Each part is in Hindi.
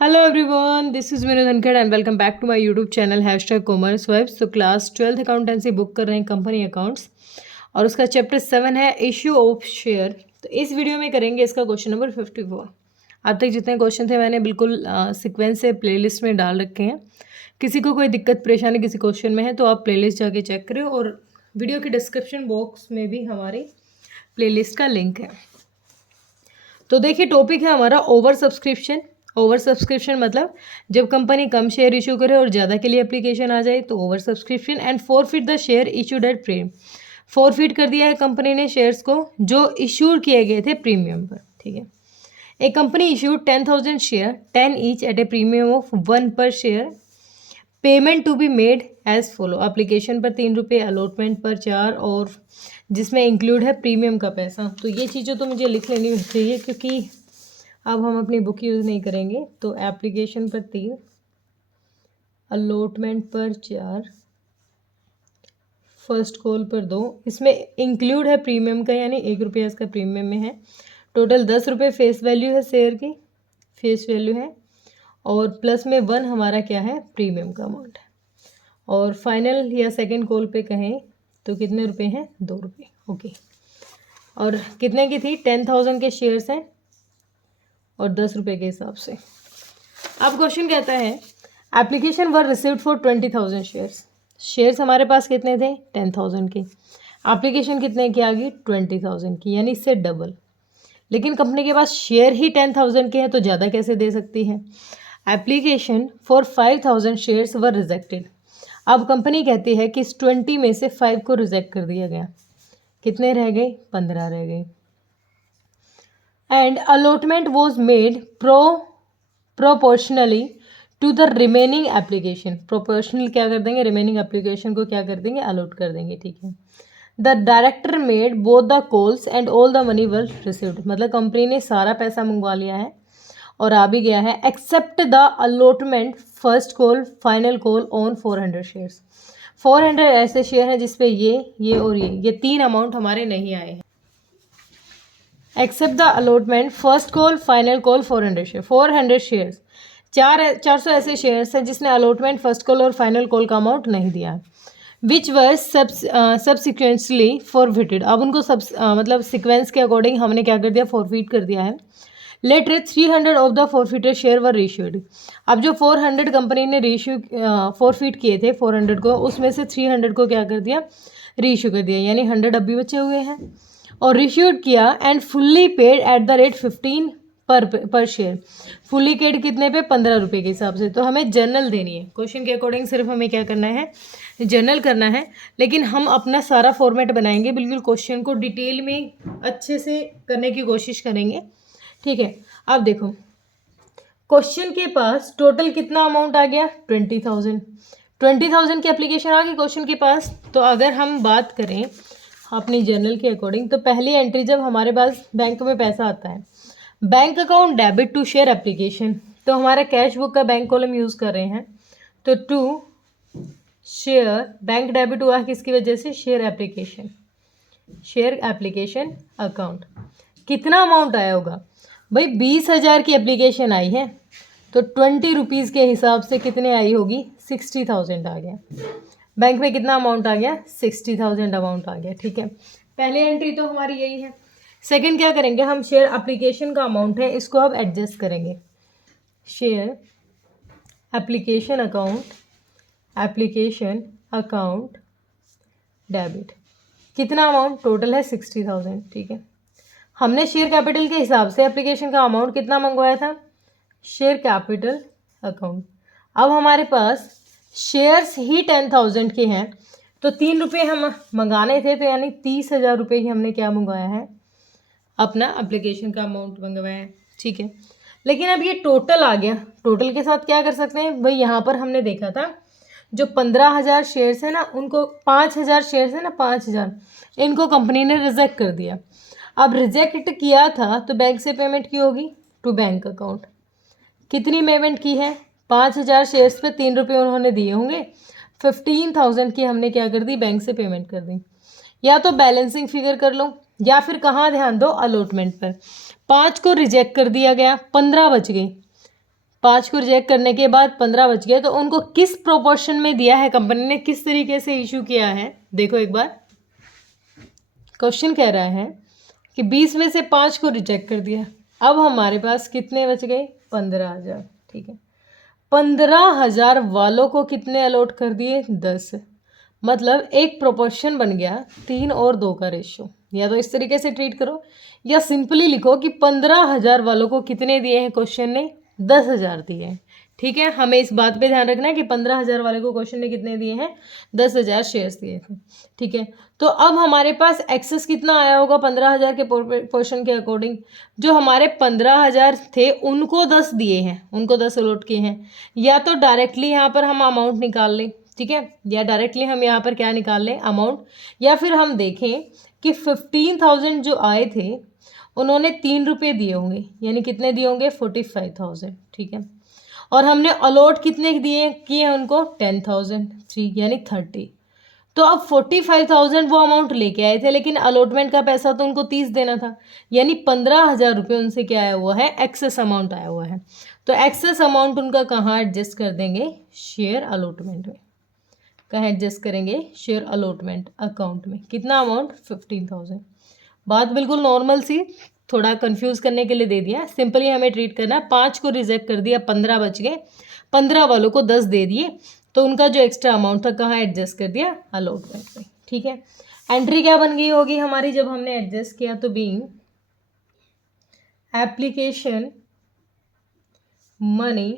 Hello everyone, this is Meenu Dhankhar and welcome back to my YouTube channel #commerce webs. तो क्लास 12th अकाउंटेंसी बुक कर रहे हैं कंपनी अकाउंट्स और उसका चैप्टर 7 है इश्यू ऑफ शेयर। तो इस वीडियो में करेंगे इसका क्वेश्चन नंबर 54। अब तक जितने क्वेश्चन थे मैंने बिल्कुल सीक्वेंस से प्लेलिस्ट में डाल रखे हैं। किसी को कोई दिक्कत परेशानी किसी क्वेश्चन में है तो आप प्लेलिस्ट जाके चेक करें और वीडियो के डिस्क्रिप्शन बॉक्स में भी हमारी प्लेलिस्ट का लिंक है। तो देखिए, टॉपिक है हमारा ओवर सब्सक्रिप्शन। ओवर सब्सक्रिप्शन मतलब जब कंपनी कम शेयर इशू करे और ज़्यादा के लिए एप्लीकेशन आ जाए तो over subscription. And forfeit the share issued at premium. Forfeit कर दिया है कंपनी ने शेयर्स को जो इशूड किए गए थे प्रीमियम पर। ठीक है, a company issued 10,000 share 10 each at a premium of 1 per share. Payment to be made as follow. Application पर 3 रुपये, अलॉटमेंट पर 4 और जिसमें इंक्लूड है प्रीमियम का पैसा। तो ये चीज़ें तो मुझे लिख लेनी चाहिए क्योंकि अब हम अपनी बुक यूज़ नहीं करेंगे। तो एप्लीकेशन पर 3, अलॉटमेंट पर 4, फर्स्ट कॉल पर 2, इसमें इंक्लूड है प्रीमियम का यानी 1 रुपया इसका प्रीमियम में है। टोटल 10 रुपये फेस वैल्यू है शेयर की, फेस वैल्यू है, और प्लस में 1 हमारा क्या है, प्रीमियम का अमाउंट है। और फाइनल या सेकंड कॉल पे कहें तो कितने रुपए हैं, 2 रुपये। ओके, और कितने की थी, 10,000 के शेयर्स हैं और 10 रुपये के हिसाब से। अब क्वेश्चन कहता है application were received for 20,000 shares. Shares हमारे पास कितने थे, 10,000 के। एप्लीकेशन कितने की आ गई, 20,000 की, यानी इससे डबल। लेकिन कंपनी के पास शेयर ही 10,000 के हैं तो ज़्यादा कैसे दे सकती है। Application for 5,000 shares were rejected. अब कंपनी कहती है कि इस 20 में से 5 को रिजेक्ट कर दिया गया। कितने रह गए, 15 रह गए। And allotment was made proportionally to the remaining application. Proportional क्या कर देंगे, रिमेनिंग एप्लीकेशन को क्या कर देंगे, अलॉट कर देंगे। ठीक है, the director made both the calls and all the money were received. मतलब कंपनी ने सारा पैसा मंगवा लिया है और आ भी गया है, except the allotment first call final call on 400 shares. 400 ऐसे शेयर हैं जिसपे ये और ये 3 अमाउंट हमारे नहीं आए हैं। Except the allotment first call final call 400 share. 400 shares, 400 ऐसे शेयर्स हैं जिसने अलॉटमेंट फर्स्ट कॉल और फाइनल कॉल का अमाउंट नहीं दिया है। Which were subsequently forfeited. अब उनको मतलब सिक्वेंस के अकॉर्डिंग हमने क्या कर दिया, फॉरफिट कर दिया है। Later 300 of the forfeited share were reissued. अब जो 400 कंपनी ने रीइश्यू फॉरफिट किए थे 400 को, उसमें से 300 को क्या कर दिया, रीइश्यू कर दिया, यानी 100 अभी बचे हुए हैं और रीइश्यूड किया। And fully paid at the rate 15 पर शेयर। फुल्ली पेड कितने पे, 15 रुपये के हिसाब से। तो हमें जर्नल देनी है, क्वेश्चन के अकॉर्डिंग सिर्फ हमें क्या करना है, जर्नल करना है। लेकिन हम अपना सारा फॉर्मेट बनाएंगे, बिल्कुल क्वेश्चन को डिटेल में अच्छे से करने की कोशिश करेंगे। ठीक है, अब देखो क्वेश्चन के पास टोटल कितना अमाउंट आ गया, 20,000। 20,000 की एप्लीकेशन आ गई क्वेश्चन के पास। तो अगर हम बात करें अपनी जर्नल के अकॉर्डिंग, तो पहली एंट्री जब हमारे पास बैंक में पैसा आता है, bank account debit to share application, तो हमारा कैश बुक का बैंक कॉलम यूज़ कर रहे हैं। तो टू शेयर बैंक डेबिट हुआ किसकी वजह से, शेयर एप्लीकेशन अकाउंट। कितना अमाउंट आया होगा भाई, 20,000 की एप्लीकेशन आई है तो 20 रुपीज़ के हिसाब से कितने आई होगी, 60,000 आ गया। बैंक में कितना अमाउंट आ गया, 60,000 अमाउंट आ गया। ठीक है, पहली एंट्री तो हमारी यही है। सेकंड क्या करेंगे हम, शेयर एप्लीकेशन का अमाउंट है इसको अब एडजस्ट करेंगे। शेयर एप्लीकेशन अकाउंट डेबिट, कितना अमाउंट टोटल है, 60,000। ठीक है, हमने शेयर कैपिटल के हिसाब से एप्लीकेशन का अमाउंट कितना मंगवाया था, शेयर कैपिटल अकाउंट। अब हमारे पास शेयर्स ही 10,000 के हैं तो 3 रुपये हम मंगाने थे, तो यानी 30,000 रुपये ही हमने क्या मंगवाया है, अपना एप्लीकेशन का अमाउंट मंगवाया है। ठीक है, लेकिन अब ये टोटल आ गया, टोटल के साथ क्या कर सकते हैं भाई, यहाँ पर हमने देखा था जो 15,000 शेयर्स है ना, उनको 5,000 शेयर्स है ना, 5,000 इनको कंपनी ने रिजेक्ट कर दिया। अब रिजेक्ट किया था तो बैंक से पेमेंट की होगी, टू बैंक अकाउंट। कितनी पेमेंट की है, 5,000 शेयर्स पे 3 रुपये उन्होंने दिए होंगे, 15,000 की हमने क्या कर दी, बैंक से पेमेंट कर दी। या तो बैलेंसिंग फिगर कर लो या फिर कहाँ ध्यान दो, अलॉटमेंट पर। 5 को रिजेक्ट कर दिया गया, 15 बच गई। 5 को रिजेक्ट करने के बाद 15 बच गए, तो उनको किस प्रोपोर्शन में दिया है कंपनी ने, किस तरीके से इशू किया है, देखो एक बार। क्वेश्चन कह रहा है कि 20 में से 5 को रिजेक्ट कर दिया, अब हमारे पास कितने बच गए, 15,000। ठीक है, 15,000 वालों को कितने अलॉट कर दिए, 10। मतलब एक प्रोपोर्शन बन गया 3 और 2 का रेशियो। या तो इस तरीके से ट्रीट करो, या सिंपली लिखो कि 15,000 वालों को कितने दिए हैं क्वेश्चन ने, 10,000 दिए हैं। ठीक है, हमें इस बात पे ध्यान रखना है कि 15,000 वाले को क्वेश्चन ने कितने दिए हैं, 10,000 शेयर्स दिए थे। ठीक है, तो अब हमारे पास एक्सेस कितना आया होगा 15,000 के पोर्शन के अकॉर्डिंग। जो हमारे 15,000 थे उनको 10 दिए हैं, उनको 10 अलॉट किए हैं। या तो डायरेक्टली यहाँ पर हम अमाउंट निकाल लें, ठीक है, या डायरेक्टली हम यहाँ पर क्या निकाल लें, अमाउंट। या फिर हम देखें कि 15,000 जो आए थे उन्होंने 3 रुपये दिए होंगे, यानी कितने दिए होंगे, 45,000। ठीक है, और हमने अलॉट कितने दिए किए हैं उनको, 10,000, 3 यानी 30। तो अब 45,000 वो अमाउंट लेके आए थे, लेकिन अलॉटमेंट का पैसा तो उनको 30 देना था, यानी 15,000 रुपये उनसे क्या आया हुआ है, एक्सेस अमाउंट आया हुआ है। तो एक्सेस अमाउंट उनका कहाँ एडजस्ट कर देंगे, शेयर अलॉटमेंट में। कहाँ एडजस्ट करेंगे, शेयर अलॉटमेंट अकाउंट में। कितना अमाउंट, 15,000। बात बिल्कुल नॉर्मल सी, थोड़ा कंफ्यूज करने के लिए दे दिया, सिंपली हमें ट्रीट करना है। 5 को रिजेक्ट कर दिया, 15 बच गए, 15 वालों को 10 दे दिए, तो उनका जो एक्स्ट्रा अमाउंट था कहाँ एडजस्ट कर दिया, अलॉटमेंट में। ठीक है, एंट्री क्या बन गई होगी हमारी जब हमने एडजस्ट किया, तो being application money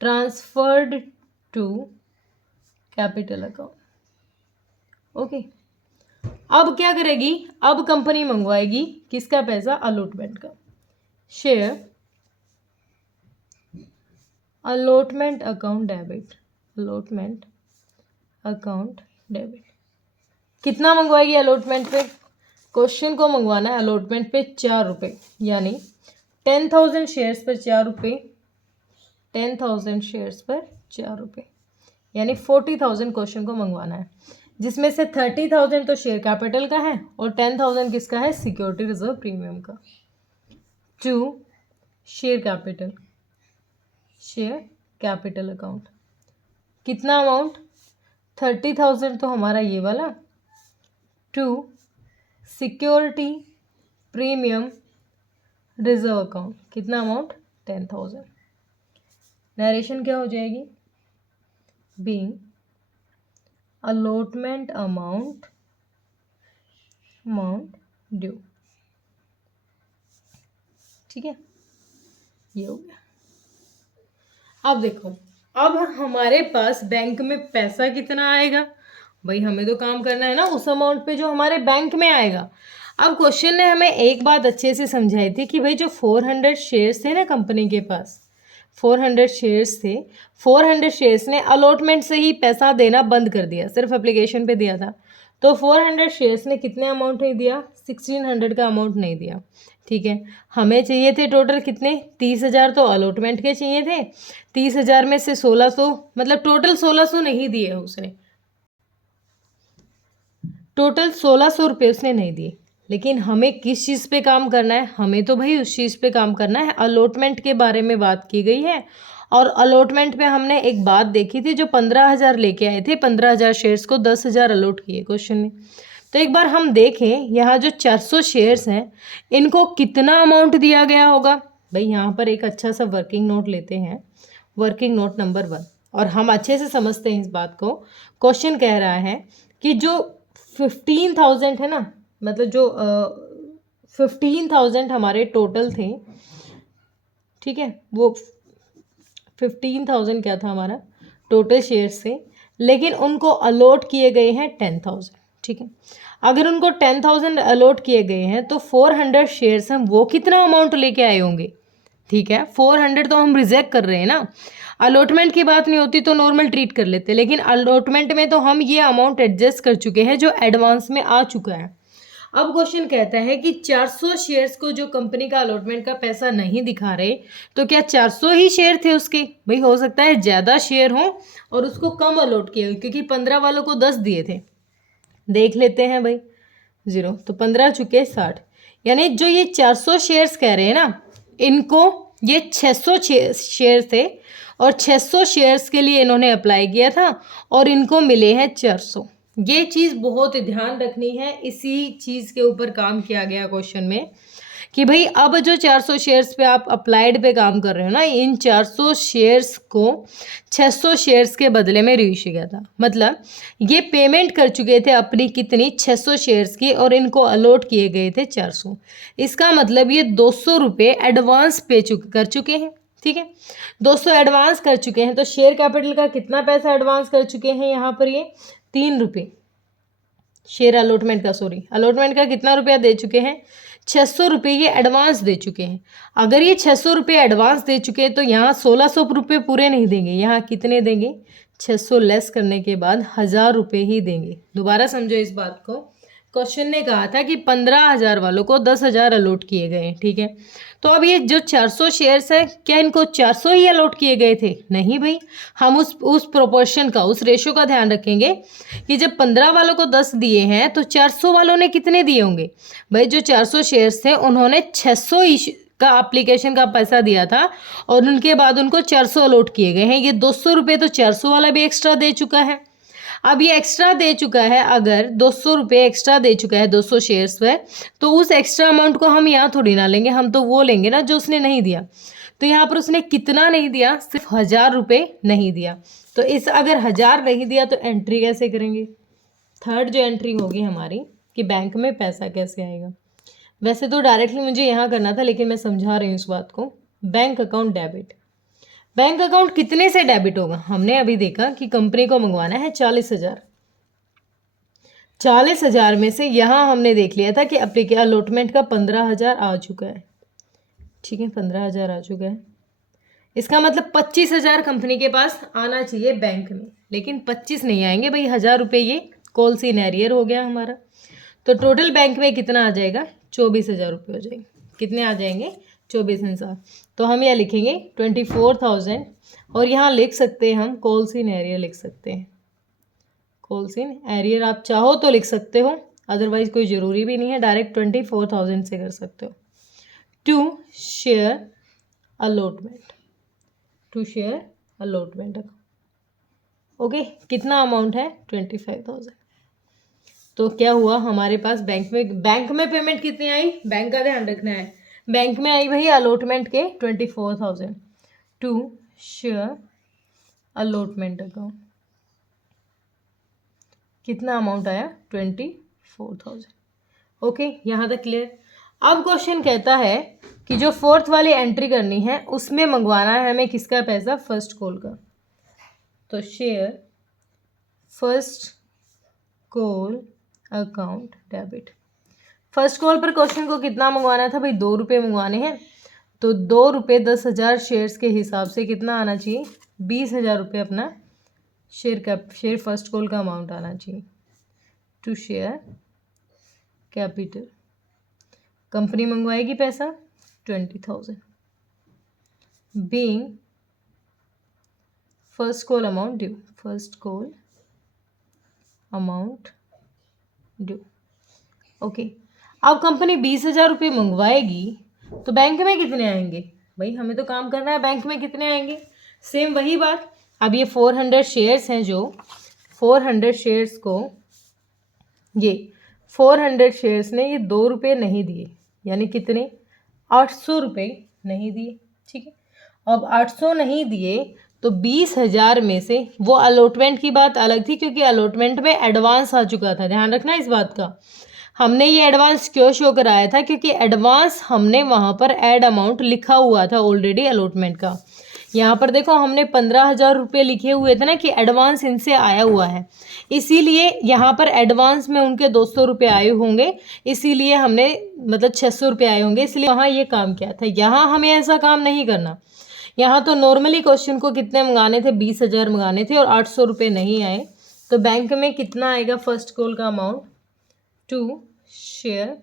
transferred to capital account. Okay, अब क्या करेगी, अब कंपनी मंगवाएगी किसका पैसा, अलॉटमेंट का। Share allotment account debit, allotment account debit. कितना मंगवाएगी अलॉटमेंट पे, क्वेश्चन को मंगवाना है अलॉटमेंट पे 4 रुपये, यानी 10,000 शेयर्स पर 4 रुपये, 10,000 शेयर्स पर 4 रुपये, यानी 40,000 क्वेश्चन को मंगवाना है, जिसमें से 30,000 तो शेयर कैपिटल का है और 10,000 किसका है, सिक्योरिटी रिजर्व प्रीमियम का। To share capital, share capital account. कितना अमाउंट, 30,000 तो हमारा ये वाला। To security premium reserve account, कितना अमाउंट, 10,000। नरेशन क्या हो जाएगी, बीइंग अलॉटमेंट अमाउंट ड्यू। ठीक है, ये हो गया। अब देखो, अब हमारे पास बैंक में पैसा कितना आएगा, भाई हमें तो काम करना है ना उस अमाउंट पे जो हमारे बैंक में आएगा। अब क्वेश्चन ने हमें एक बात अच्छे से समझाई थी कि भाई जो 400 शेयर्स थे ना कंपनी के पास, 400 शेयर्स थे, 400 शेयर्स ने अलॉटमेंट से ही पैसा देना बंद कर दिया, सिर्फ एप्लीकेशन पे दिया था। तो 400 शेयर्स ने कितने अमाउंट नहीं दिया, 1600 का अमाउंट नहीं दिया। ठीक है, हमें चाहिए थे टोटल कितने, 30,000 तो अलॉटमेंट के चाहिए थे, 30,000 में से 1600, मतलब टोटल 1600 नहीं दिए उसने, टोटल 1600 रुपये उसने नहीं दिए। लेकिन हमें किस चीज़ पे काम करना है, हमें तो भाई उस चीज़ पे काम करना है, अलॉटमेंट के बारे में बात की गई है। और अलॉटमेंट पे हमने एक बात देखी थी, जो 15,000 लेके आए थे, 15,000 शेयर्स को 10,000 अलॉट किए क्वेश्चन ने। तो एक बार हम देखें यहाँ जो 400 शेयर्स हैं इनको कितना अमाउंट दिया गया होगा। भाई यहाँ पर एक अच्छा सा वर्किंग नोट लेते हैं, वर्किंग नोट नंबर 1, और हम अच्छे से समझते हैं इस बात को। क्वेश्चन कह रहा है कि जो 15,000 है ना, मतलब जो 15,000 हमारे टोटल थे, ठीक है, वो 15,000 क्या था हमारा टोटल शेयर्स थे, लेकिन उनको अलॉट किए गए हैं 10,000। ठीक है, अगर उनको 10,000 अलॉट किए गए हैं तो 400 शेयर्स हैं, वो कितना अमाउंट लेके आए होंगे। ठीक है, 400 तो हम रिजेक्ट कर रहे हैं ना, अलॉटमेंट की बात नहीं होती तो नॉर्मल ट्रीट कर लेते, लेकिन अलॉटमेंट में तो हम ये अमाउंट एडजस्ट कर चुके हैं जो एडवांस में आ चुका है। अब क्वेश्चन कहता है कि 400 शेयर्स को जो कंपनी का अलॉटमेंट का पैसा नहीं दिखा रहे, तो क्या 400 ही शेयर थे उसके, भाई हो सकता है ज़्यादा शेयर हो और उसको कम अलॉट किए, क्योंकि 15 वालों को 10 दिए थे। देख लेते हैं भाई, 0 तो 15 चुके 60, यानी जो ये 400 शेयर्स कह रहे हैं ना, इनको ये 600 शेयर थे और 600 शेयर्स के लिए इन्होंने अप्लाई किया था और इनको मिले हैं 400। ये चीज़ बहुत ध्यान रखनी है, इसी चीज़ के ऊपर काम किया गया क्वेश्चन में कि भाई अब जो 400 शेयर्स पे आप अप्लाइड पे काम कर रहे हो ना, इन 400 शेयर्स को 600 शेयर्स के बदले में रीइश्यू किया था। मतलब ये पेमेंट कर चुके थे अपनी कितनी 600 शेयर्स की और इनको अलॉट किए गए थे 400। इसका मतलब ये 200 रुपये एडवांस कर चुके हैं। ठीक है, 200 एडवांस कर चुके हैं, तो शेयर कैपिटल का कितना पैसा एडवांस कर चुके हैं यहाँ पर ये 3 रुपये। शेयर अलॉटमेंट का, सॉरी, अलॉटमेंट का कितना रुपया दे चुके हैं 600 रुपये ये एडवांस दे चुके हैं। अगर ये 600 रुपये एडवांस दे चुके हैं तो यहाँ 1600 रुपये पूरे नहीं देंगे, यहाँ कितने देंगे 600 लेस करने के बाद 1000 रुपये ही देंगे। दोबारा समझो इस बात को, क्वेश्चन ने कहा था कि 15,000 वालों को 10,000 अलॉट किए गए। ठीक है, तो अब ये जो 400 शेयर्स है, क्या इनको 400 ही अलॉट किए गए थे? नहीं भाई, हम उस प्रोपोर्शन का, उस रेशो का ध्यान रखेंगे कि जब 15 वालों को 10 दिए हैं तो 400 वालों ने कितने दिए होंगे? भाई जो 400 शेयर्स थे उन्होंने 600 का एप्लीकेशन का पैसा दिया था और उनके बाद उनको 400 अलॉट किए गए हैं। ये 200 रुपये तो 400 वाला भी एक्स्ट्रा दे चुका है। अब ये एक्स्ट्रा दे चुका है, अगर 200 रुपये एक्स्ट्रा दे चुका है 200 शेयर्स पे, तो उस एक्स्ट्रा अमाउंट को हम यहाँ थोड़ी ना लेंगे, हम तो वो लेंगे ना जो उसने नहीं दिया। तो यहाँ पर उसने कितना नहीं दिया? सिर्फ 1000 रुपये नहीं दिया। तो इस अगर 1000 नहीं दिया तो एंट्री कैसे करेंगे? थर्ड जो एंट्री होगी हमारी कि बैंक में पैसा कैसे आएगा। वैसे तो डायरेक्टली मुझे यहाँ करना था, लेकिन मैं समझा रही हूँ इस बात को। Bank account debit, bank account कितने से डेबिट होगा? हमने अभी देखा कि कंपनी को मंगवाना है 40,000। 40,000 में से यहाँ हमने देख लिया था कि अलॉटमेंट का 15,000 आ चुका है। ठीक है, 15,000 आ चुका है। इसका मतलब 25,000 कंपनी के पास आना चाहिए बैंक में, लेकिन 25 नहीं आएंगे भाई, 1000 रुपये ये कॉल सी एरियर हो गया हमारा। तो टोटल बैंक में कितना आ जाएगा? 24,000 रुपये हो जाएंगे। कितने आ जाएंगे? 24,000। तो हम यह लिखेंगे 24,000 और यहाँ लिख सकते हैं हम कॉल सीन एरियर लिख सकते हैं। कॉल सीन एरियर आप चाहो तो लिख सकते हो, अदरवाइज कोई ज़रूरी भी नहीं है, डायरेक्ट 24,000 से कर सकते हो। To share allotment, to share allotment. Okay, कितना अमाउंट है? 25,000। तो क्या हुआ हमारे पास? बैंक में पेमेंट कितनी आई? बैंक का ध्यान रखना है। बैंक में आई भाई अलॉटमेंट के 24,000 टू शेयर अलॉटमेंट अकाउंट। कितना अमाउंट आया? 24,000। ओके, यहाँ तक क्लियर। अब क्वेश्चन कहता है कि जो फोर्थ वाली एंट्री करनी है उसमें मंगवाना है हमें किसका पैसा? फर्स्ट कॉल का। तो share first call account debit. First call पर क्वेश्चन को कितना मंगवाना था भाई? 2 रुपये मंगवाने हैं। तो 2 रुपये 10,000 शेयर्स के हिसाब से कितना आना चाहिए? 20,000 रुपये अपना शेयर फर्स्ट कॉल का अमाउंट आना चाहिए। टू शेयर कैपिटल, कंपनी मंगवाएगी पैसा 20,000 being first call amount due, first call amount due. Okay, अब कंपनी 20,000 रुपये मंगवाएगी तो बैंक में कितने आएंगे? भाई हमें तो काम करना है, बैंक में कितने आएंगे? सेम वही बात। अब ये 400 शेयर्स हैं, जो 400 शेयर्स को, ये 400 शेयर्स ने ये 2 रुपये नहीं दिए, यानी कितने? 800 रुपये नहीं दिए। ठीक है, अब 800 नहीं दिए तो 20,000 में से, वो अलॉटमेंट की बात अलग थी क्योंकि अलॉटमेंट में एडवांस आ चुका था, ध्यान रखना इस बात का। हमने ये एडवांस क्यों शो कराया था? क्योंकि एडवांस हमने वहाँ पर ऐड अमाउंट लिखा हुआ था ऑलरेडी अलॉटमेंट का। यहाँ पर देखो हमने 15,000 रुपये लिखे हुए थे ना कि एडवांस इनसे आया हुआ है, इसीलिए यहाँ पर एडवांस में उनके 200 रुपये आए होंगे, इसीलिए हमने मतलब 600 रुपये आए होंगे, इसलिए वहाँ ये काम किया था। यहाँ हमें ऐसा काम नहीं करना। यहाँ तो नॉर्मली क्वेश्चन को कितने मंगाने थे? 20,000 मंगाने थे और 800 रुपये नहीं आए। तो बैंक में कितना आएगा फर्स्ट कॉल का amount? To share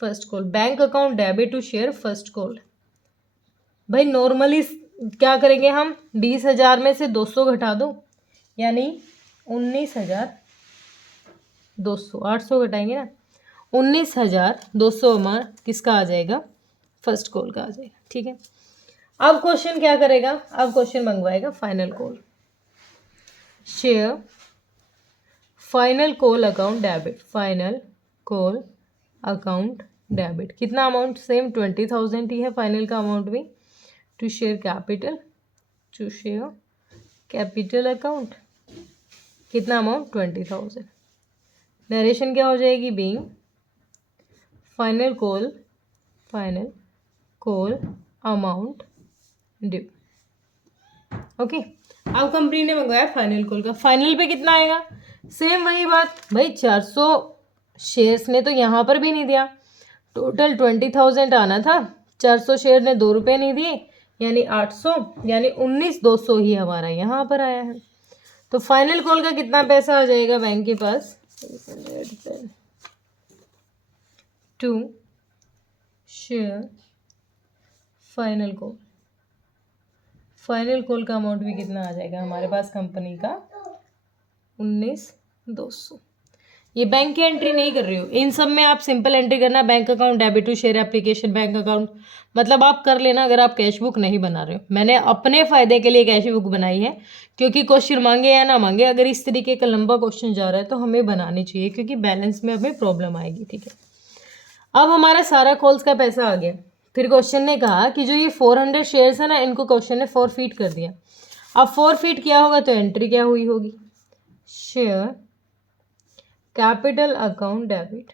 first call, bank account debit to share first call. भाई नॉर्मली क्या करेंगे हम? 20,000 में से 200 घटा दो, यानी 19,200, 800 घटाएंगे ना, 19,200 हमारा किसका आ जाएगा? फर्स्ट कॉल का आ जाएगा। ठीक है, अब क्वेश्चन क्या करेगा, अब क्वेश्चन मंगवाएगा final call, share final call account debit, final call account debit, कितना अमाउंट, सेम 20,000 ही है फाइनल का अमाउंट भी, to share capital, to share capital account, कितना अमाउंट 20,000। नरेशन क्या हो जाएगी, being final call amount due. Okay, अब कंपनी ने मंगवाया फाइनल कॉल का, फाइनल पे कितना आएगा, सेम वही बात भाई, 400 शेयर्स ने तो यहाँ पर भी नहीं दिया, टोटल 20,000 आना था, 400 शेयर ने 2 रुपये नहीं दिए, यानी 800, यानी 19,200 ही हमारा यहाँ पर आया है। तो फाइनल कॉल का कितना पैसा आ जाएगा बैंक के पास, to share final call, final call का अमाउंट भी कितना आ जाएगा हमारे पास कंपनी का, 19,200। ये बैंक की एंट्री नहीं कर रही हो, इन सब में आप सिंपल एंट्री करना, bank account debit to share application bank account, मतलब आप कर लेना अगर आप कैश बुक नहीं बना रहे हो। मैंने अपने फ़ायदे के लिए कैश बुक बनाई है, क्योंकि क्वेश्चन मांगे या ना मांगे, अगर इस तरीके का लंबा क्वेश्चन जा रहा है तो हमें बनानी चाहिए, क्योंकि बैलेंस में हमें प्रॉब्लम आएगी। ठीक है, अब हमारा सारा कॉल्स का पैसा आ गया। फिर क्वेश्चन ने कहा कि जो ये 400 शेयर्स है ना, इनको क्वेश्चन ने फॉरफीट कर दिया। अब फॉरफीट किया होगा तो एंट्री क्या हुई होगी, share capital account debit,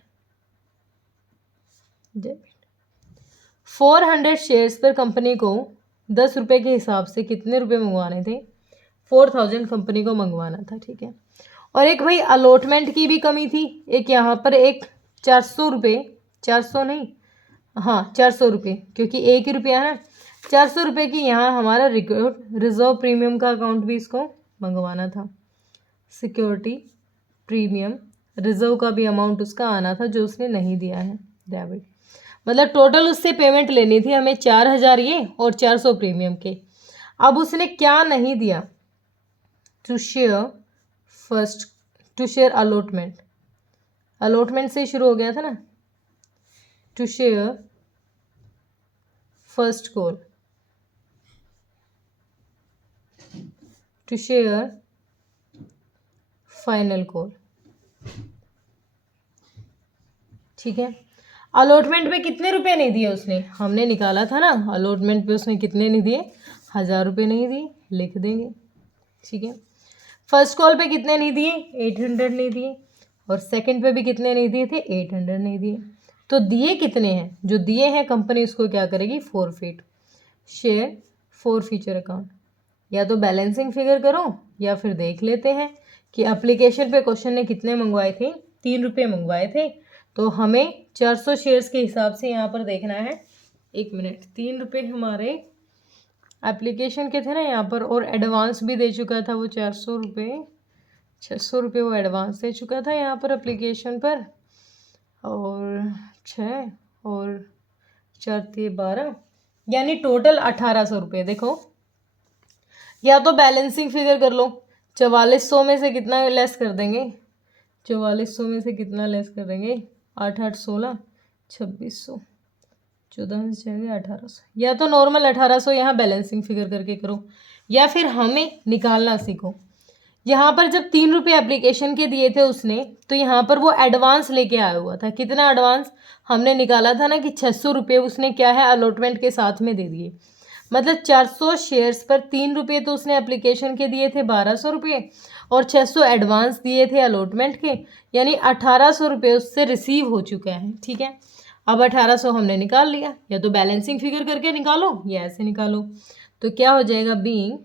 400 shares पर कंपनी को 10 रुपये के हिसाब से कितने रुपए मंगवाने थे, 4,000 कंपनी को मंगवाना था। ठीक है, और एक भाई अलॉटमेंट की भी कमी थी, एक यहाँ पर एक 400 रुपये, 400 नहीं, हाँ 400 रुपये, क्योंकि एक ही रुपया है ना, 400 रुपये की यहाँ हमारा रिजर्व प्रीमियम का अकाउंट भी इसको मंगवाना था, सिक्योरिटी प्रीमियम रिजर्व का भी अमाउंट उसका आना था, जो उसने नहीं दिया है, डेबिट। मतलब टोटल उससे पेमेंट लेनी थी हमें 4,000 ये और 400 प्रीमियम के। अब उसने क्या नहीं दिया, to share first, to share allotment, allotment से शुरू हो गया था ना, to share first call, to share final call. ठीक है, अलॉटमेंट पे कितने रुपए नहीं दिए उसने, हमने निकाला था ना, अलॉटमेंट पे उसने कितने नहीं दिए, 1,000 रुपये नहीं दिए, लिख देंगे। ठीक है, फर्स्ट कॉल पे कितने नहीं दिए, 800 नहीं दिए, और सेकंड पे भी कितने नहीं दिए थे, 800 नहीं दिए। तो दिए कितने हैं, जो दिए हैं कंपनी उसको क्या करेगी, forfeit, share for future account. या तो बैलेंसिंग फिगर करो, या फिर देख लेते हैं कि एप्लीकेशन पे क्वेश्चन ने कितने मंगवाए थे, 3 रुपये मंगवाए थे, तो हमें 400 शेयर्स के हिसाब से यहाँ पर देखना है। 1 मिनट, 3 रुपये हमारे एप्लीकेशन के थे ना यहाँ पर, और एडवांस भी दे चुका था वो 400 रुपये, 600 रुपये वो एडवांस दे चुका था यहाँ पर एप्लीकेशन पर, और 6 और 4 12, यानी टोटल 1,800 रुपये। देखो, या तो बैलेंसिंग फिगर कर लो, 4400 में से कितना लेस कर देंगे, 4400 में से कितना लेस कर देंगे, 8 8 16, 2600, 14 में से जाएंगे 1,800, या तो नॉर्मल 1,800 यहाँ बैलेंसिंग फिगर करके करो, या फिर हमें निकालना सीखो। यहाँ पर जब 3 रुपये एप्लीकेशन के दिए थे उसने, तो यहाँ पर वो एडवांस लेके आया हुआ था, कितना एडवांस, हमने निकाला था ना कि 600 रुपये उसने क्या है अलॉटमेंट के साथ में दे दिए। मतलब 400 शेयर्स पर 3 रुपये तो उसने एप्लीकेशन के दिए थे, 1,200 रुपये, और 600 एडवांस दिए थे अलॉटमेंट के, यानी 1,800 रुपये उससे रिसीव हो चुका है। ठीक है, अब 1,800 हमने निकाल लिया, या तो बैलेंसिंग फिगर करके निकालो या ऐसे निकालो। तो क्या हो जाएगा, बीइंग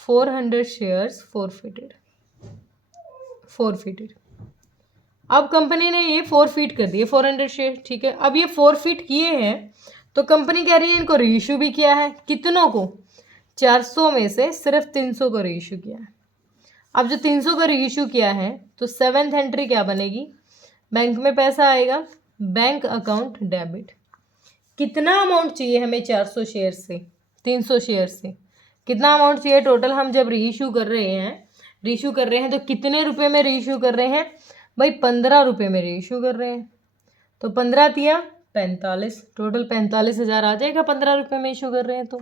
400 शेयर्स फॉरफिटेड। अब कंपनी ने ये फॉरफिट कर दिए 400 शेयर। ठीक है, अब ये फॉरफिट किए हैं तो कंपनी कह रही है इनको रीइशू भी किया है, कितनों को, 400 में से सिर्फ 300 को रीइशू किया है। अब जो 300 को रीइशू किया है तो 7th एंट्री क्या बनेगी, बैंक में पैसा आएगा, बैंक अकाउंट डेबिट। कितना अमाउंट चाहिए हमें 400 शेयर से, 300 शेयर से कितना अमाउंट चाहिए टोटल, हम जब रीइशू कर रहे हैं तो कितने रुपए में रीइशू कर रहे हैं भाई, 15 रुपये में रीइशू कर रहे हैं। तो 15 तिया 45, टोटल 45,000 आ जाएगा 15 रुपये में इशू कर रहे हैं तो।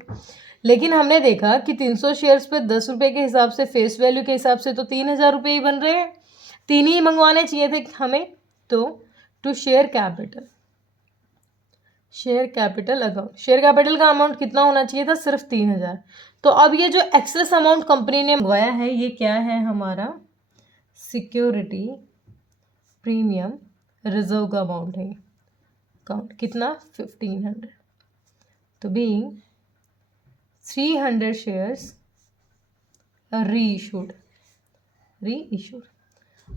लेकिन हमने देखा कि 300 शेयर्स पे 10 रुपये के हिसाब से, फेस वैल्यू के हिसाब से तो 3,000 रुपये ही बन रहे हैं, 3 ही मंगवाने चाहिए थे हमें। तो to share capital, share capital account, share capital का अमाउंट कितना होना चाहिए था, सिर्फ 3,000। तो अब ये जो एक्सेस अमाउंट कंपनी ने मंगवाया है ये क्या है हमारा, सिक्योरिटी प्रीमियम रिजर्व का अमाउंट है। अकाउंट कितना, 1500। तो बीइंग 300 शेयर्स रीइशूड,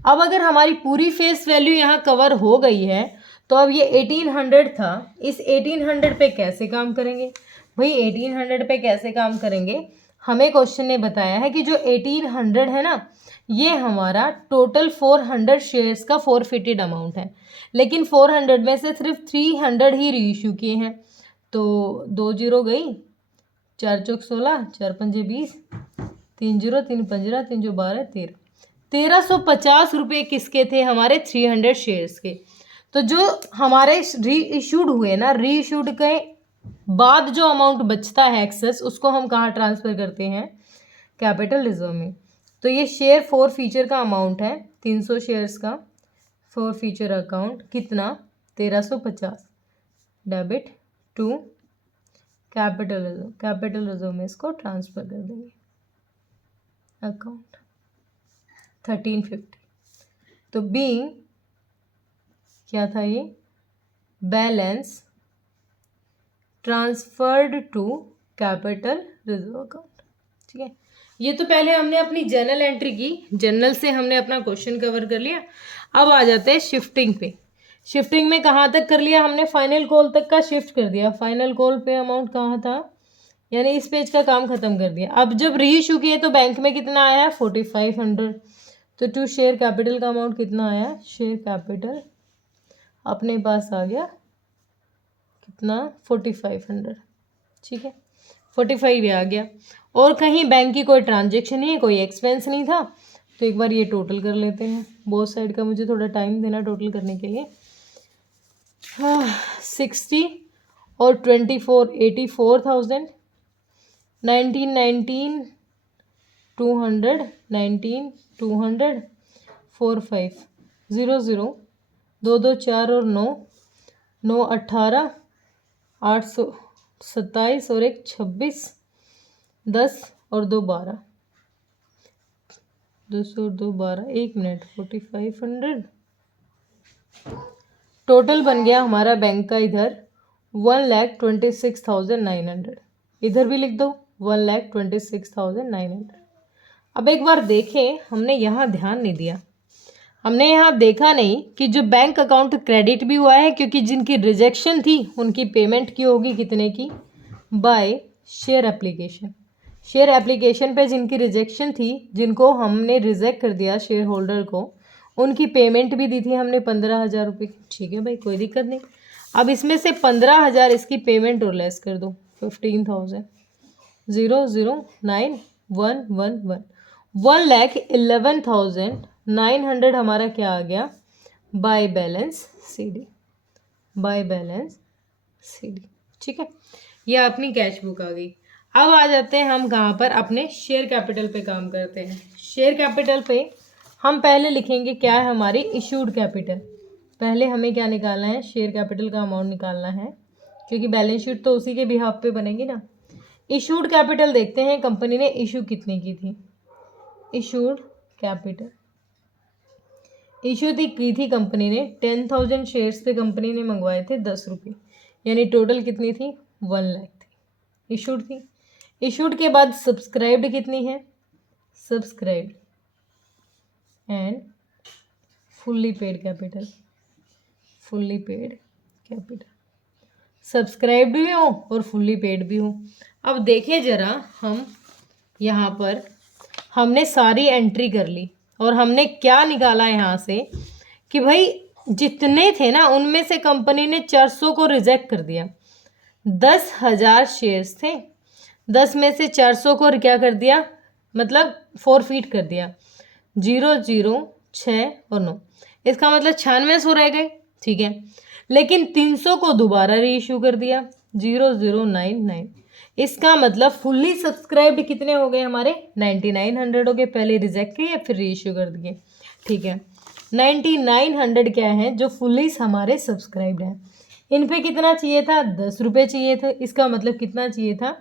अब अगर हमारी पूरी फेस वैल्यू यहाँ कवर हो गई है तो अब ये 1800 था, इस 1800 पे कैसे काम करेंगे भाई, 1800 पे कैसे काम करेंगे, हमें क्वेश्चन ने बताया है कि जो 1800 है ना ये हमारा टोटल 400 शेयर्स का फोरफिटेड अमाउंट है, लेकिन 400 में से सिर्फ 300 ही रीइश्यू किए हैं। तो 2 जीरो गई, 4 चौक 16, 4 पंजे 20, 3 जीरो 3 15, 3 जो 12, 1350 रुपये किसके थे, हमारे 300 शेयर्स के। तो जो हमारे री इशूड हुए ना, री इशूड के बाद जो अमाउंट बचता है एक्सेस, उसको हम कहाँ ट्रांसफ़र करते हैं, कैपिटल रिजर्व में। तो ये शेयर फॉर फीचर का अमाउंट है, 300 शेयर्स का फॉर फीचर अकाउंट कितना, 1350, debit to capital reserve, capital reserve में इसको ट्रांसफ़र कर देंगे, अकाउंट 1350। तो बीइंग क्या था ये, balance transferred to capital reserve account, ठीक है। ये तो पहले हमने अपनी जर्नल एंट्री की, जर्नल से हमने अपना क्वेश्चन कवर कर लिया। अब आ जाते हैं शिफ्टिंग पे। शिफ्टिंग में कहाँ तक कर लिया हमने, फाइनल कॉल तक का शिफ्ट कर दिया। फाइनल कॉल पे अमाउंट कहाँ था, यानी इस पेज का काम खत्म कर दिया। अब जब रीइशू किए तो बैंक में कितना आया, 4500। तो टू शेयर कैपिटल का अमाउंट कितना आया, शेयर कैपिटल अपने पास आ गया कितना, 4500, ठीक है, 45 ये आ गया। और कहीं बैंक की कोई ट्रांजेक्शन नहीं है, कोई एक्सपेंस नहीं था। तो एक बार ये टोटल कर लेते हैं, बोथ साइड का मुझे थोड़ा टाइम देना टोटल करने के लिए। 60 और 24, 84,000, 19, 200, 19, 200, 4 5 0 0, 2 2 4 और 9, 9 18, 827 और 1 26, 10 और 2 12, 200 और 2 12, 1 मिनट, 4500 टोटल बन गया हमारा बैंक का। इधर 1,26,900, इधर भी लिख दो 1,26,900। अब एक बार देखें, हमने यहाँ ध्यान नहीं दिया, हमने यहाँ देखा नहीं कि जो बैंक अकाउंट क्रेडिट भी हुआ है, क्योंकि जिनकी रिजेक्शन थी उनकी पेमेंट की होगी कितने की, by share application. Share application पे जिनकी रिजेक्शन थी, जिनको हमने रिजेक्ट कर दिया शेयर होल्डर को, उनकी पेमेंट भी दी थी हमने 15,000 रुपये, ठीक है भाई, कोई दिक्कत नहीं। अब इसमें से 15,000 इसकी पेमेंट और लेस कर दो, 15,000, 0 0 9 1 1 1, 1,11,900 हमारा क्या आ गया, by balance CD, by balance CD, ठीक है। ये अपनी कैश बुक आ गई। अब आ जाते हैं हम कहाँ पर, अपने शेयर कैपिटल पे काम करते हैं। शेयर कैपिटल पे हम पहले लिखेंगे क्या है हमारी इशूड कैपिटल। पहले हमें क्या निकालना है, शेयर कैपिटल का अमाउंट निकालना है, क्योंकि बैलेंस शीट तो उसी के बिहाफ पे बनेगी ना। इशूड कैपिटल देखते हैं कंपनी ने इशू कितनी की थी, इशूड कैपिटल इशू की थी कंपनी ने 10,000 शेयर्स पे कंपनी ने मंगवाए थे 10 रुपये, यानी टोटल कितनी थी, 1 लाख थी, इशूड थी। इशूड के बाद सब्सक्राइब्ड कितनी है, subscribed and fully paid capital, fully paid capital, subscribed भी हो और फुल्ली पेड भी हो। अब देखिए ज़रा, हम यहाँ पर हमने सारी एंट्री कर ली और हमने क्या निकाला यहाँ से कि भाई जितने थे ना उनमें से कंपनी ने 400 को रिजेक्ट कर दिया। 10,000 शेयर्स थे, 10 में से 400 को क्या कर दिया, मतलब फोरफीट कर दिया, 0 0 6 और 9, इसका मतलब 9600 रह गए। ठीक है। लेकिन 300 को दोबारा री इशू कर दिया 0099। इसका मतलब फुल्ली सब्सक्राइब्ड कितने हो गए हमारे 9900 हो गए। पहले रिजेक्ट किए फिर री इशू कर दिए, ठीक है। 9900 क्या है जो फुल्ली हमारे सब्सक्राइब्ड है। इन पे कितना चाहिए था 10 रुपये चाहिए था। इसका मतलब कितना चाहिए था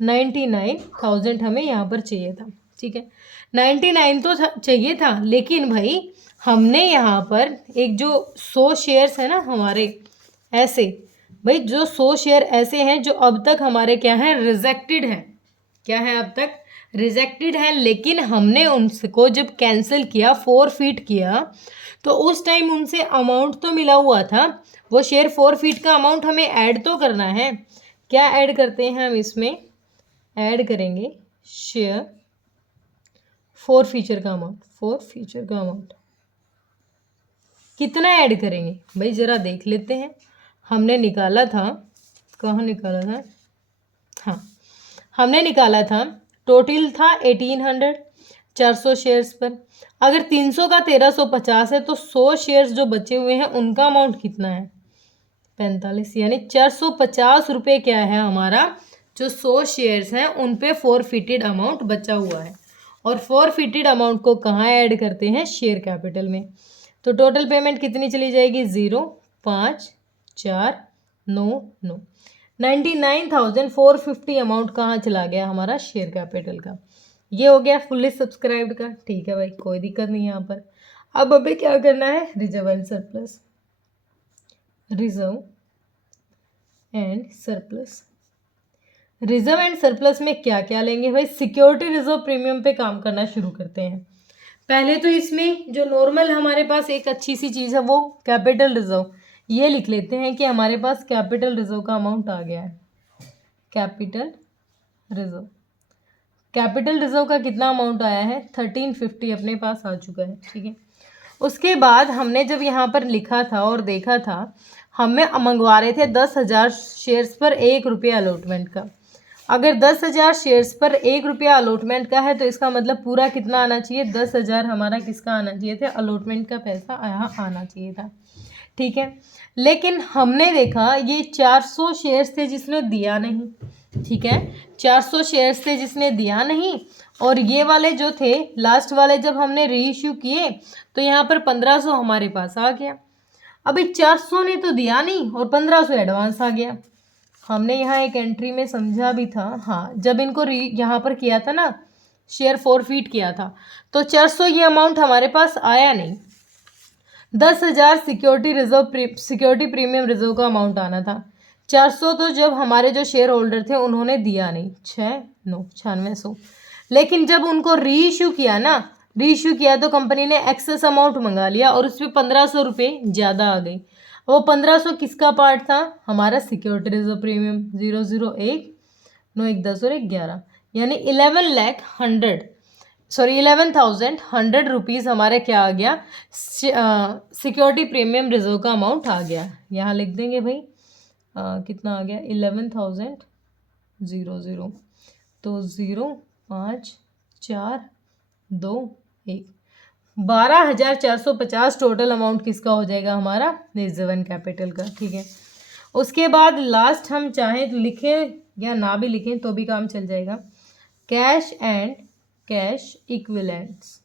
99,000 हमें यहाँ पर चाहिए था, ठीक है। 99 तो चाहिए था, लेकिन भाई हमने यहाँ पर एक जो 100 शेयर्स है ना हमारे, ऐसे भाई जो 100 शेयर ऐसे हैं जो अब तक हमारे क्या है रिजेक्टेड है। क्या है अब तक रिजेक्टेड है, लेकिन हमने उनको जब कैंसिल किया फॉरफिट किया तो उस टाइम उनसे अमाउंट तो मिला हुआ था। वो शेयर फॉरफिट का अमाउंट हमें ऐड तो करना है। क्या ऐड करते हैं हम इसमें, ऐड करेंगे शेयर फॉरफीचर का अमाउंट। फॉरफीचर का अमाउंट कितना ऐड करेंगे भाई ज़रा देख लेते हैं। हमने निकाला था, कहाँ निकाला था, हाँ हमने निकाला था टोटल था 1800 400 शेयर्स पर। अगर 300 का 1350 है तो 100 शेयर्स जो बचे हुए हैं उनका अमाउंट कितना है 45, यानी 450 रुपये क्या है हमारा जो 100 शेयर्स हैं उन पे फॉरफिटेड अमाउंट बचा हुआ है। और फॉरफिटेड अमाउंट को कहाँ ऐड करते हैं शेयर कैपिटल में। तो टोटल पेमेंट कितनी चली जाएगी 05499। 99,450 अमाउंट कहाँ चला गया हमारा शेयर कैपिटल का। ये हो गया फुल्ली सब्सक्राइब्ड का, ठीक है भाई कोई दिक्कत नहीं यहाँ पर। अब हमें क्या करना है reserve and surplus. Reserve and surplus, reserve and surplus में क्या क्या लेंगे भाई, सिक्योरिटी रिजर्व प्रीमियम पे काम करना शुरू करते हैं। पहले तो इसमें जो नॉर्मल हमारे पास एक अच्छी सी चीज़ है वो कैपिटल रिजर्व, ये लिख लेते हैं कि हमारे पास कैपिटल रिजर्व का अमाउंट आ गया है। कैपिटल रिजर्व, कैपिटल रिजर्व का कितना अमाउंट आया है 1350 अपने पास आ चुका है, ठीक है। उसके बाद हमने जब यहाँ पर लिखा था और देखा था, हमें मंगवा रहे थे 10,000 शेयर्स पर 1 रुपया अलॉटमेंट का। अगर 10,000 शेयर्स पर 1 रुपया अलॉटमेंट का है तो इसका मतलब पूरा कितना आना चाहिए 10,000 हमारा किसका आना चाहिए था अलॉटमेंट का पैसा यहाँ आना चाहिए था, ठीक है। लेकिन हमने देखा ये 400 शेयर्स थे जिसने दिया नहीं, ठीक है। 400 शेयर्स थे जिसने दिया नहीं, और ये वाले जो थे लास्ट वाले जब हमने री इश्यू किए तो यहाँ पर 1500 हमारे पास आ गया। अभी 400 ने तो दिया नहीं और 1500 एडवांस आ गया। हमने यहाँ एक एंट्री में समझा भी था, हाँ जब इनको यहाँ पर किया था ना शेयर फॉरफिट किया था तो 400 ये अमाउंट हमारे पास आया नहीं। 10,000 सिक्योरिटी प्रीमियम रिजर्व का अमाउंट आना था। 400 तो जब हमारे जो शेयर होल्डर थे उन्होंने दिया नहीं, 9600। लेकिन जब उनको री इशू किया ना, री इशू किया तो कंपनी ने एक्सेस अमाउंट मंगा लिया और उस पर 1500 रुपये ज़्यादा आ गई। वो 1500 किसका पार्ट था हमारा सिक्योरिटी रिजर्व प्रीमियम 001 9 1 10 और 1 11, यानी 11,100 रुपीज़ हमारे क्या आ गया सिक्योरिटी प्रीमियम रिजर्व का अमाउंट आ गया। यहाँ लिख देंगे भाई कितना आ गया 11,000 तो 0 5 4 2 1 12,450 टोटल अमाउंट किसका हो जाएगा हमारा रिजर्व एंड कैपिटल का, ठीक है। उसके बाद लास्ट हम चाहें तो लिखें या ना भी लिखें तो भी काम चल जाएगा, कैश एंड कैश इक्विवेलेंट्स,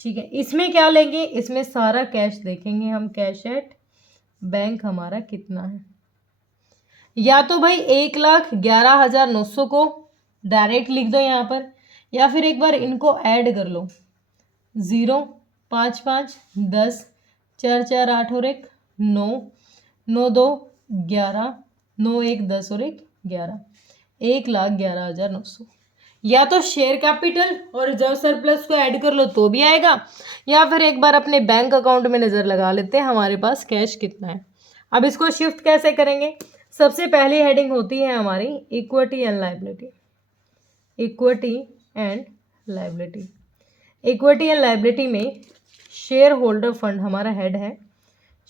ठीक है। इसमें क्या लेंगे, इसमें सारा कैश देखेंगे हम, कैश एट बैंक हमारा कितना है। या तो भाई 1,11,900 को डायरेक्ट लिख दो यहाँ पर, या फिर एक बार इनको ऐड कर लो 0 5 5 10 4 4 8 और 1 9 9 2 11 9 1 10 और 1 11 1,11,900। या तो शेयर कैपिटल और रिजर्व सरप्लस को ऐड कर लो तो भी आएगा, या फिर एक बार अपने बैंक अकाउंट में नज़र लगा लेते हैं हमारे पास कैश कितना है। अब इसको शिफ्ट कैसे करेंगे, सबसे पहली हेडिंग होती है हमारी equity and liability. Equity and liability, equity and liability में शेयर होल्डर फंड हमारा हेड है,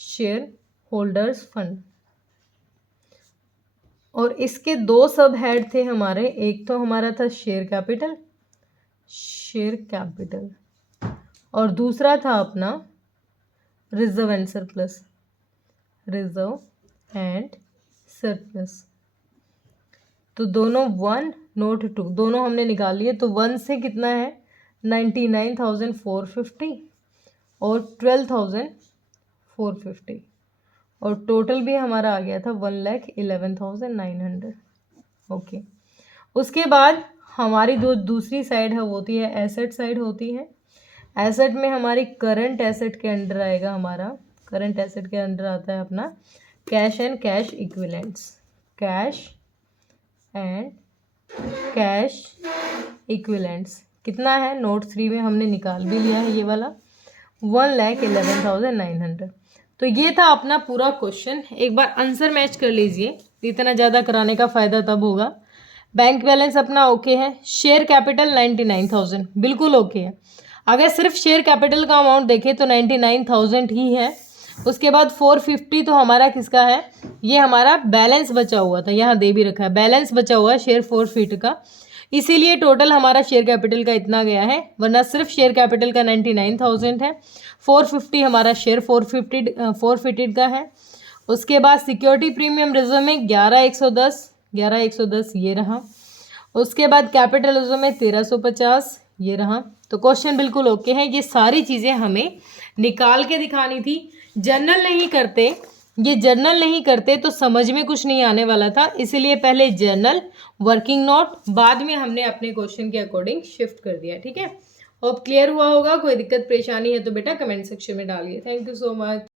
शेयर होल्डर्स फंड। और इसके दो सब हेड थे हमारे, एक तो हमारा था शेयर कैपिटल और दूसरा था अपना reserve and surplus. Reserve and surplus. तो दोनों 1 नोट 2 दोनों हमने निकाल लिए। तो 1 से कितना है 99,450 और 12,450 और टोटल भी हमारा आ गया था 1,11,900। ओके, उसके बाद हमारी दूसरी साइड है वो होती है एसेट साइड होती है। एसेट में हमारी करंट एसेट के अंडर आएगा, हमारा करंट एसेट के अंडर आता है अपना cash and cash equivalents. Cash and cash equivalents कितना है, नोट 3 में हमने निकाल भी लिया है ये वाला 1,11,900। तो ये था अपना पूरा क्वेश्चन। एक बार आंसर मैच कर लीजिए, इतना ज़्यादा कराने का फ़ायदा तब होगा। बैंक बैलेंस अपना ओके है। शेयर कैपिटल 99,000 बिल्कुल ओके है। अगर सिर्फ शेयर कैपिटल का अमाउंट देखें तो 99,000 ही है। उसके बाद 450 तो हमारा किसका है, ये हमारा बैलेंस बचा हुआ था, यहाँ दे भी रखा है बैलेंस बचा हुआ है शेयर 450 का, इसीलिए टोटल हमारा शेयर कैपिटल का इतना गया है, वरना सिर्फ शेयर कैपिटल का 99,000 है। 450 हमारा शेयर 450 का है। उसके बाद सिक्योरिटी प्रीमियम रिजर्व में 11,110 ये रहा। उसके बाद कैपिटल रिजर्व में 1350 ये रहा। तो क्वेश्चन बिल्कुल ओके है। ये सारी चीज़ें हमें निकाल के दिखानी थी। जर्नल नहीं करते तो समझ में कुछ नहीं आने वाला था, इसीलिए पहले जर्नल, वर्किंग नोट, बाद में हमने अपने क्वेश्चन के अकॉर्डिंग शिफ्ट कर दिया। ठीक है, होप क्लियर हुआ होगा। कोई दिक्कत परेशानी है तो बेटा कमेंट सेक्शन में डालिए। Thank you so much.